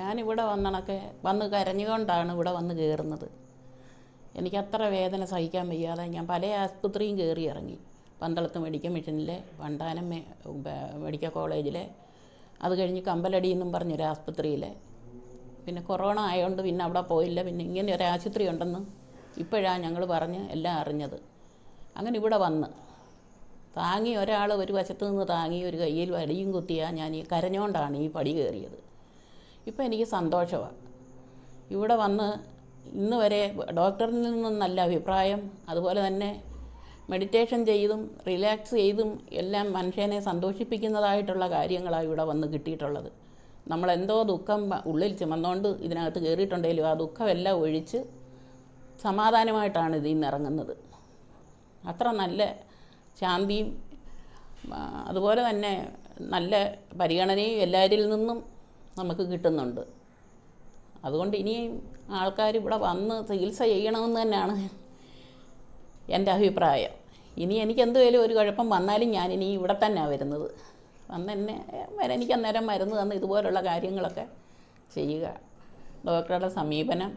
ഞാനിവിടെ വന്ന് കരഞ്ഞുകൊണ്ടാണ് ഇവിടെ വന്ന് കയറുന്നത്. എനിക്കത്ര വേദന സഹിക്കാൻ വയ്യാതെ ഞാൻ പല ആസ്പത്രിയും കയറി ഇറങ്ങി. പന്തളത്ത് മെഡിക്കൽ മിഷനിലെ, വണ്ടാനം മെഡിക്കൽ കോളേജിലെ, അത് കഴിഞ്ഞ് കമ്പലടി എന്നും പറഞ്ഞൊരു ആസ്പത്രിയിലെ. പിന്നെ കൊറോണ ആയതുകൊണ്ട് പിന്നെ അവിടെ പോയില്ല. പിന്നെ ഇങ്ങനെ ഒരു ആശുപത്രി ഉണ്ടെന്ന് ഇപ്പോഴാണ് ഞങ്ങൾ പറഞ്ഞ് എല്ലാം അറിഞ്ഞത്. അങ്ങനെ ഇവിടെ വന്ന് താങ്ങി ഒരാൾ ഒരു വശത്ത് നിന്ന് താങ്ങി ഒരു കയ്യിൽ വടിയും കുത്തിയാണ് ഞാൻ ഈ കരഞ്ഞുകൊണ്ടാണ് ഈ പടി കയറിയത്. ഇപ്പം എനിക്ക് സന്തോഷമാണ്. ഇവിടെ വന്ന് ഇന്ന് വരെ ഡോക്ടറിൽ നിന്നും നല്ല അഭിപ്രായം, അതുപോലെ തന്നെ മെഡിറ്റേഷൻ ചെയ്തും റിലാക്സ് ചെയ്തും എല്ലാം മനുഷ്യനെ സന്തോഷിപ്പിക്കുന്നതായിട്ടുള്ള കാര്യങ്ങളാണ് ഇവിടെ വന്ന് കിട്ടിയിട്ടുള്ളത്. നമ്മളെന്തോ ദുഃഖം ഉള്ളിൽ ചുമന്നുകൊണ്ട് ഇതിനകത്ത് കയറിയിട്ടുണ്ടെങ്കിലും ആ ദുഃഖമെല്ലാം ഒഴിച്ച് സമാധാനമായിട്ടാണ് ഇതിൽ നിന്ന് ഇറങ്ങുന്നത്. അത്ര നല്ല ശാന്തിയും അതുപോലെ തന്നെ നല്ല പരിഗണനയും എല്ലാവരിൽ നിന്നും നമുക്ക് കിട്ടുന്നുണ്ട്. അതുകൊണ്ട് ഇനിയും ആൾക്കാർ ഇവിടെ വന്ന് ചികിത്സ ചെയ്യണമെന്ന് തന്നെയാണ് എൻ്റെ അഭിപ്രായം. ഇനി എനിക്ക് എന്തുവേലും ഒരു കുഴപ്പം വന്നാലും ഞാനിനി ഇവിടെ തന്നെയാണ് വരുന്നത്. വന്നെന്നെ എനിക്ക് അന്നേരം മരുന്ന് തന്ന് ഇതുപോലുള്ള കാര്യങ്ങളൊക്കെ ചെയ്യുക. ഡോക്ടറുടെ സമീപനം,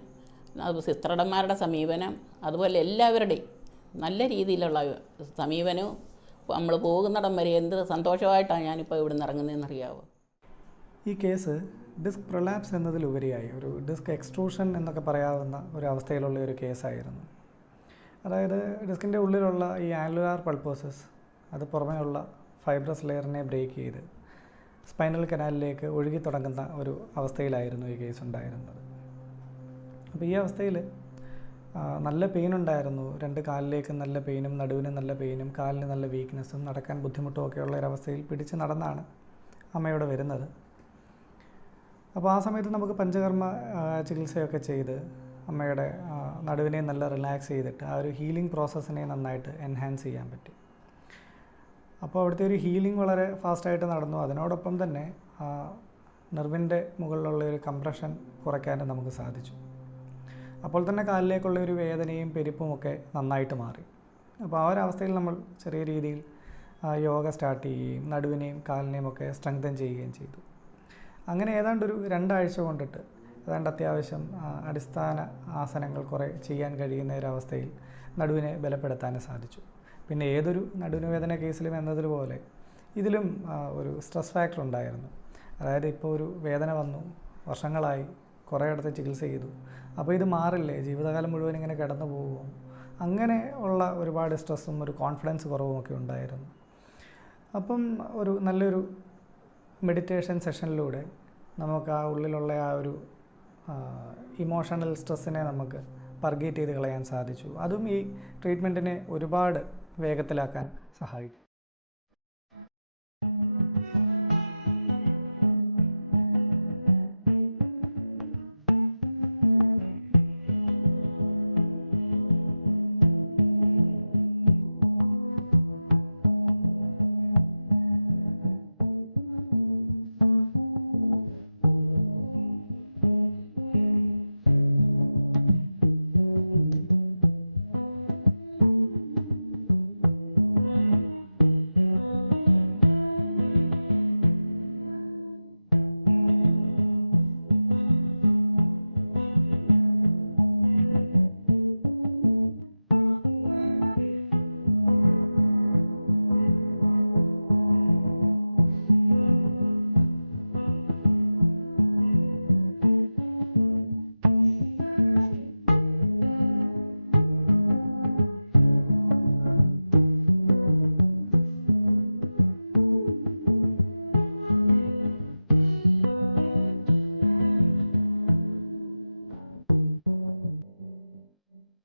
സിസ്റ്റർമാരുടെ സമീപനം, അതുപോലെ എല്ലാവരുടെയും നല്ല രീതിയിലുള്ള സമീപനവും നമ്മൾ പോകുന്നിടം വരെ എന്ത് സന്തോഷമായിട്ടാണ് ഞാനിപ്പോൾ ഇവിടെ നിന്ന് ഇറങ്ങുന്നതെന്നറിയാവോ. ഈ കേസ് ഡിസ്ക് പ്രൊലാപ്സ് എന്നതിലുപരിയായി ഒരു ഡിസ്ക് എക്സ്ട്രൂഷൻ എന്നൊക്കെ പറയാവുന്ന ഒരു അവസ്ഥയിലുള്ള ഒരു കേസായിരുന്നു. അതായത് ഡിസ്കിൻ്റെ ഉള്ളിലുള്ള ഈ ആനുലാർ പൾപ്പോസസ് അത് പുറമേയുള്ള ഫൈബ്രസ് ലെയറിനെ ബ്രേക്ക് ചെയ്ത് സ്പൈനൽ കനാലിലേക്ക് ഒഴുകി തുടങ്ങുന്ന ഒരു അവസ്ഥയിലായിരുന്നു ഈ കേസ് ഉണ്ടായിരുന്നത്. അപ്പോൾ ഈ അവസ്ഥയിൽ നല്ല പെയിൻ ഉണ്ടായിരുന്നു. രണ്ട് കാലിലേക്ക് നല്ല പെയിനും, നടുവിന് നല്ല പെയിനും, കാലിന് നല്ല വീക്ക്നെസ്സും, നടക്കാൻ ബുദ്ധിമുട്ടും ഒക്കെയുള്ള ഒരവസ്ഥയിൽ പിടിച്ച് നടന്നാണ് അമ്മയോട് വരുന്നത്. അപ്പോൾ ആ സമയത്ത് നമുക്ക് പഞ്ചകർമ്മ ചികിത്സയൊക്കെ ചെയ്ത് അമ്മയുടെ നടുവിനെ നല്ല റിലാക്സ് ചെയ്തിട്ട് ആ ഒരു ഹീലിംഗ് പ്രോസസ്സിനെ നന്നായിട്ട് എൻഹാൻസ് ചെയ്യാൻ പറ്റി. അപ്പോൾ അവിടുത്തെ ഒരു ഹീലിംഗ് വളരെ ഫാസ്റ്റായിട്ട് നടന്നു. അതിനോടൊപ്പം തന്നെ നെർവിൻ്റെ മുകളിലുള്ള ഒരു കംപ്രഷൻ കുറയ്ക്കാനും നമുക്ക് സാധിച്ചു. അപ്പോൾ തന്നെ കാലിലേക്കുള്ള ഒരു വേദനയും പെരുപ്പുമൊക്കെ നന്നായിട്ട് മാറി. അപ്പോൾ ആ ഒരു അവസ്ഥയിൽ നമ്മൾ ചെറിയ രീതിയിൽ യോഗ സ്റ്റാർട്ട് ചെയ്യുകയും നടുവിനെയും കാലിനെയും ഒക്കെ സ്ട്രെങ്തൻ ചെയ്യുകയും ചെയ്തു. അങ്ങനെ ഏതാണ്ട് ഒരു 2 ആഴ്ച കൊണ്ടിട്ട് ഏതാണ്ട് അത്യാവശ്യം അടിസ്ഥാന ആസനങ്ങൾ കുറേ ചെയ്യാൻ കഴിയുന്ന ഒരവസ്ഥയിൽ നടുവിനെ ബലപ്പെടുത്താൻ സാധിച്ചു. പിന്നെ ഏതൊരു നടുവിന് വേദന കേസിലും എന്നതുപോലെ ഇതിലും ഒരു സ്ട്രെസ് ഫാക്ടർ ഉണ്ടായിരുന്നു. അതായത് ഇപ്പോൾ ഒരു വേദന വന്നു, വർഷങ്ങളായി കുറേ ഇടത്ത് ചികിത്സ ചെയ്തു, അപ്പോൾ ഇത് മാറില്ലേ, ജീവിതകാലം മുഴുവൻ ഇങ്ങനെ കിടന്നു പോകും, അങ്ങനെ ഉള്ള ഒരുപാട് സ്ട്രെസ്സും ഒരു കോൺഫിഡൻസ് കുറവുമൊക്കെ ഉണ്ടായിരുന്നു. അപ്പം ഒരു നല്ലൊരു മെഡിറ്റേഷൻ സെഷനിലൂടെ നമുക്ക് ആ ഉള്ളിലുള്ള ആ ഒരു ഇമോഷണൽ സ്ട്രെസ്സിനെ നമുക്ക് പർഗേറ്റ് ചെയ്ത് കളയാൻ സാധിച്ചു. അതും ഈ ട്രീറ്റ്മെൻറ്റിനെ ഒരുപാട് വേഗത്തിലാക്കാൻ സഹായിക്കും.